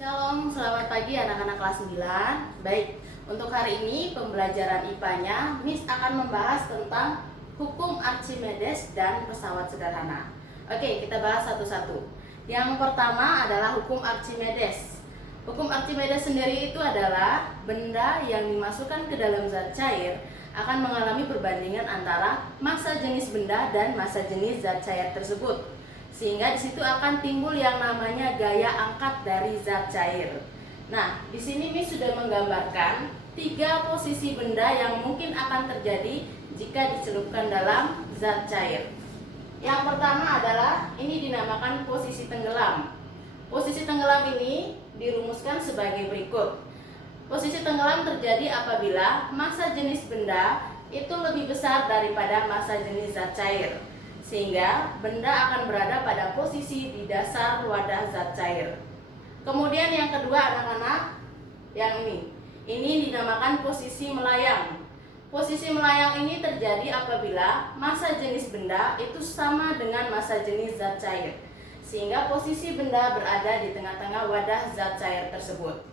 Shalom, selamat pagi anak-anak kelas 9. Baik, untuk hari ini pembelajaran IPA-nya Miss akan membahas tentang hukum Archimedes dan pesawat sederhana. Oke, kita bahas satu-satu. Yang pertama adalah hukum Archimedes. Hukum Archimedes sendiri itu adalah benda yang dimasukkan ke dalam zat cair akan mengalami perbandingan antara massa jenis benda dan massa jenis zat cair tersebut. Sehingga di situ akan timbul yang namanya gaya angkat dari zat cair. Nah, di sini Miss sudah menggambarkan 3 posisi benda yang mungkin akan terjadi jika dicelupkan dalam zat cair. Yang pertama adalah ini dinamakan posisi tenggelam. Posisi tenggelam ini dirumuskan sebagai berikut. Posisi tenggelam terjadi apabila massa jenis benda itu lebih besar daripada massa jenis zat cair, sehingga benda akan berada pada posisi di dasar wadah zat cair. Kemudian yang kedua anak-anak, yang ini dinamakan posisi melayang. Posisi melayang ini terjadi apabila massa jenis benda itu sama dengan massa jenis zat cair, sehingga posisi benda berada di tengah-tengah wadah zat cair tersebut.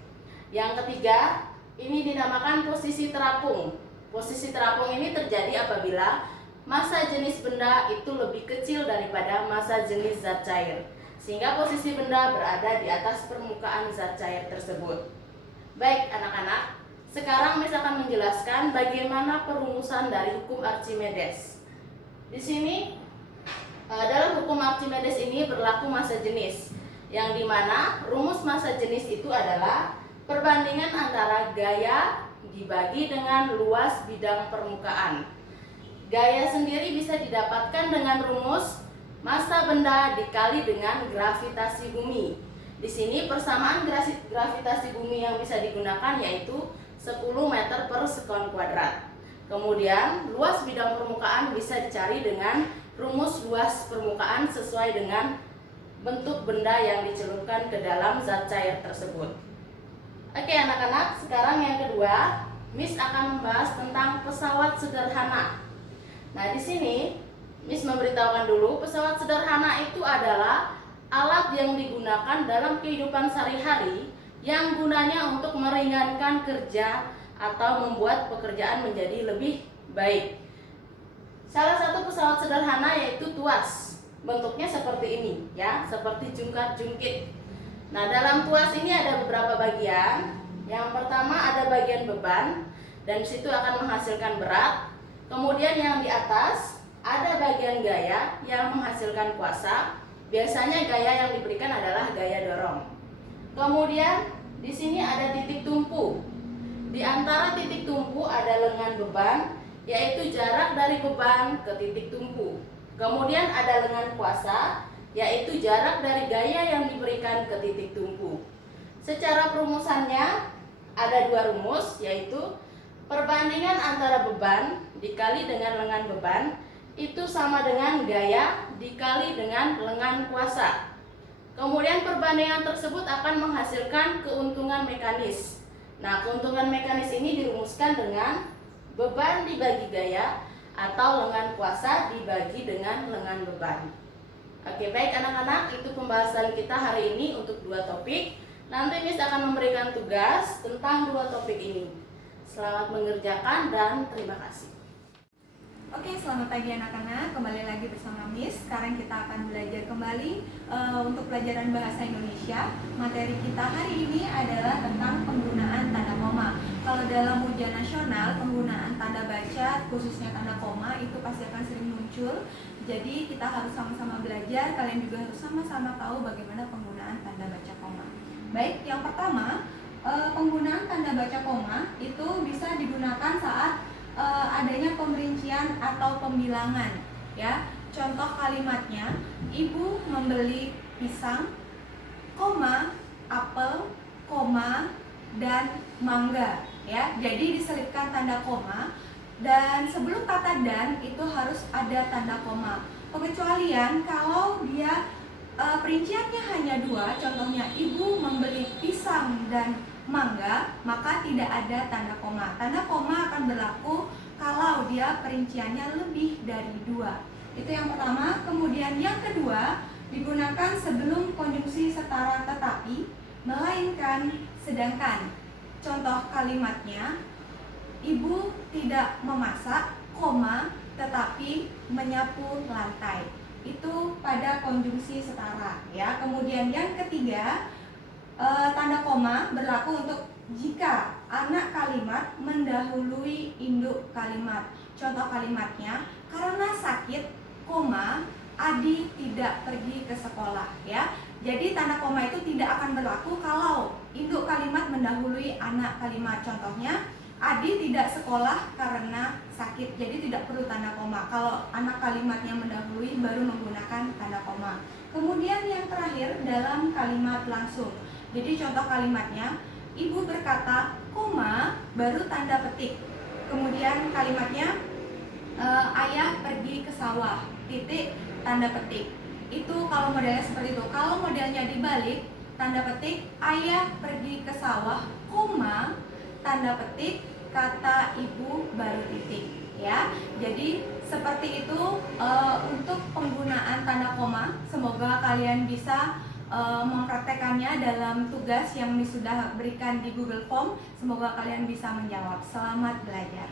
Yang ketiga, ini dinamakan posisi terapung. Posisi terapung ini terjadi apabila massa jenis benda itu lebih kecil daripada massa jenis zat cair, sehingga posisi benda berada di atas permukaan zat cair tersebut. Baik anak-anak, sekarang Miss akan menjelaskan bagaimana perumusan dari hukum Archimedes. Di sini dalam hukum Archimedes ini berlaku massa jenis, yang dimana rumus massa jenis itu adalah perbandingan antara gaya dibagi dengan luas bidang permukaan. Gaya sendiri bisa didapatkan dengan rumus massa benda dikali dengan gravitasi bumi. Di sini persamaan gravitasi bumi yang bisa digunakan yaitu 10 meter per sekon kuadrat. Kemudian luas bidang permukaan bisa dicari dengan rumus luas permukaan sesuai dengan bentuk benda yang dicelupkan ke dalam zat cair tersebut. Oke anak-anak, sekarang yang kedua, Miss akan membahas tentang pesawat sederhana. Nah, di sini Miss memberitahukan dulu, pesawat sederhana itu adalah alat yang digunakan dalam kehidupan sehari-hari yang gunanya untuk meringankan kerja atau membuat pekerjaan menjadi lebih baik. Salah satu pesawat sederhana yaitu tuas. Bentuknya seperti ini, ya, seperti jungkat-jungkit. Nah, dalam tuas ini ada beberapa bagian. Yang pertama ada bagian beban, dan situ akan menghasilkan berat. Kemudian yang di atas ada bagian gaya yang menghasilkan kuasa. Biasanya gaya yang diberikan adalah gaya dorong. Kemudian di sini ada titik tumpu. Di antara titik tumpu ada lengan beban, yaitu jarak dari beban ke titik tumpu. Kemudian ada lengan kuasa, yaitu jarak dari gaya yang diberikan ke titik tumpu. Secara perumusannya ada 2 rumus, yaitu perbandingan antara beban dikali dengan lengan beban itu sama dengan gaya dikali dengan lengan kuasa. Kemudian perbandingan tersebut akan menghasilkan keuntungan mekanis. Nah, keuntungan mekanis ini dirumuskan dengan beban dibagi gaya atau lengan kuasa dibagi dengan lengan beban. Oke, baik anak-anak, itu pembahasan kita hari ini untuk 2 topik. Nanti Miss akan memberikan tugas tentang 2 topik ini. Selamat mengerjakan dan terima kasih. Oke, selamat pagi anak-anak. Kembali lagi bersama Miss. Sekarang kita akan belajar kembali untuk pelajaran bahasa Indonesia. Materi kita hari ini adalah tentang penggunaan tanda koma. Kalau dalam ujian nasional, penggunaan tanda baca, khususnya tanda koma, itu pasti akan sering muncul. Jadi kita harus sama-sama belajar. Kalian juga harus sama-sama tahu bagaimana penggunaan tanda baca koma. Baik, yang pertama, penggunaan tanda baca koma itu bisa digunakan saat adanya pemerincian atau pembilangan, ya. Contoh kalimatnya, ibu membeli pisang, koma, apel, koma, dan mangga, ya. Jadi diselipkan tanda koma, dan sebelum kata dan itu harus ada tanda koma. Pengecualian kalau dia perinciannya hanya 2, contohnya ibu membeli pisang dan mangga, maka tidak ada tanda koma. Tanda koma akan berlaku kalau dia perinciannya lebih dari 2. Itu yang pertama. Kemudian yang kedua, digunakan sebelum konjungsi setara tetapi, melainkan sedangkan. Contoh kalimatnya, ibu tidak memasak, koma, tetapi menyapu lantai. Itu pada konjungsi setara ya. Kemudian yang ketiga, tanda koma berlaku untuk jika anak kalimat mendahului induk kalimat. Contoh kalimatnya, karena sakit, koma, Adi tidak pergi ke sekolah ya. Jadi tanda koma itu tidak akan berlaku kalau induk kalimat mendahului anak kalimat. Contohnya, Adi tidak sekolah karena sakit, jadi tidak perlu tanda koma. Kalau anak kalimatnya mendahului baru menggunakan tanda koma. Kemudian yang terakhir dalam kalimat langsung. Jadi contoh kalimatnya, ibu berkata, koma, baru tanda petik. Kemudian kalimatnya, ayah pergi ke sawah, titik, tanda petik. Itu kalau modelnya seperti itu. Kalau modelnya dibalik, tanda petik, ayah pergi ke sawah, koma, tanda petik, kata ibu baru titik ya. Jadi seperti itu untuk penggunaan tanda koma. Semoga kalian bisa mempraktekannya dalam tugas yang sudah berikan di Google Form. Semoga kalian bisa menjawab. Selamat belajar.